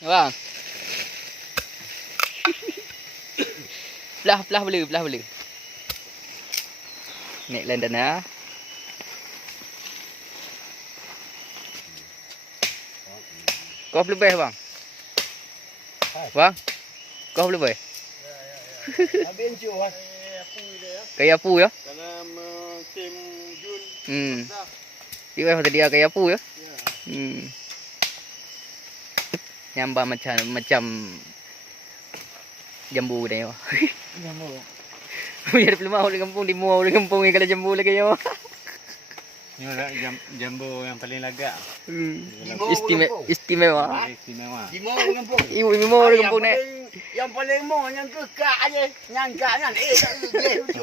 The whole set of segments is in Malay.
Bang. Belah belu. Naik London ah. Kau boleh bayar bang? Bang? Kau boleh bayar? Habis jual. Kayak apu ya? Dalam musim Jun. Dia tadi kayak apu ya? Ya. Nyambah macam jambu deh ya. Jambu. Biar belum mau di kampung di muau di kampung ni kalau jambu lagi ya. Ini jambu yang paling lega. Istimewa. Istimewa. Di mau kampung. Ibu mau di kampung ni. Yang paling mau yang kekak aje, nyangka kan. Dia lucu.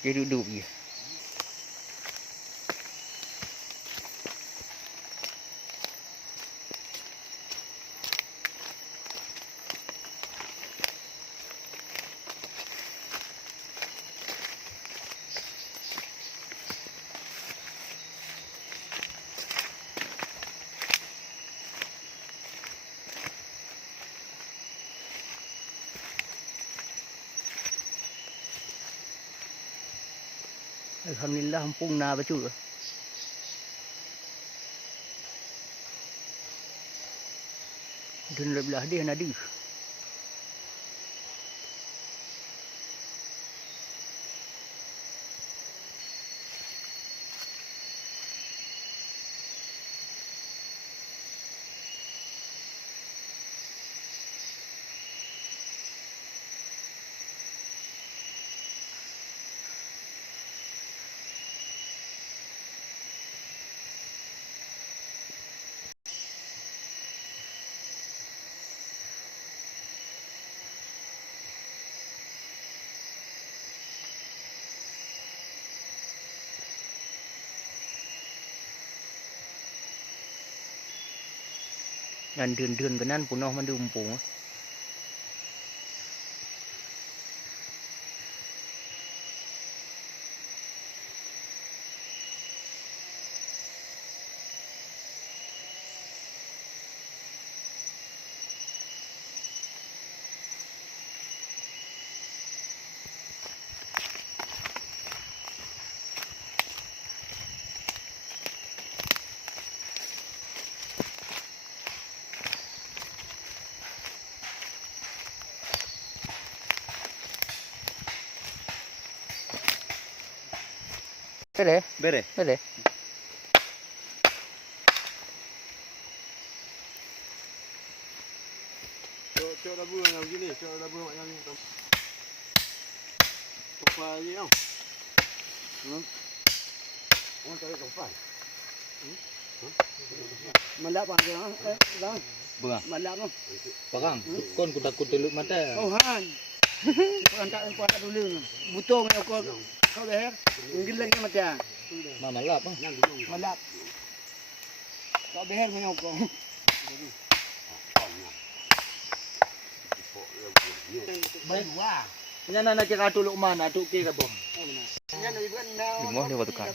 Dia duduk je. Alhamdulillah kampung na betul. Dan belah dia nadi. Dan dun kanan punah man diumpung. Boleh? Bere. Boleh. Cok dabu yang begini, cok dabu macam ni. Topai je tau. Orang tak ada tempat. Malap bang, bang. Bunga. Malap bang. Barang. Kon ku takut teluk mata. Oh han. Kau tak dulu. Butuh punya kau dah. Ngilang ni macam. Mama lap ah. Malap. Kau behar punya kau. Baik wah. Nya nak kira tuluk mana, tuk ke kabong. Ini nak ibu nak. Limau ni batu kan.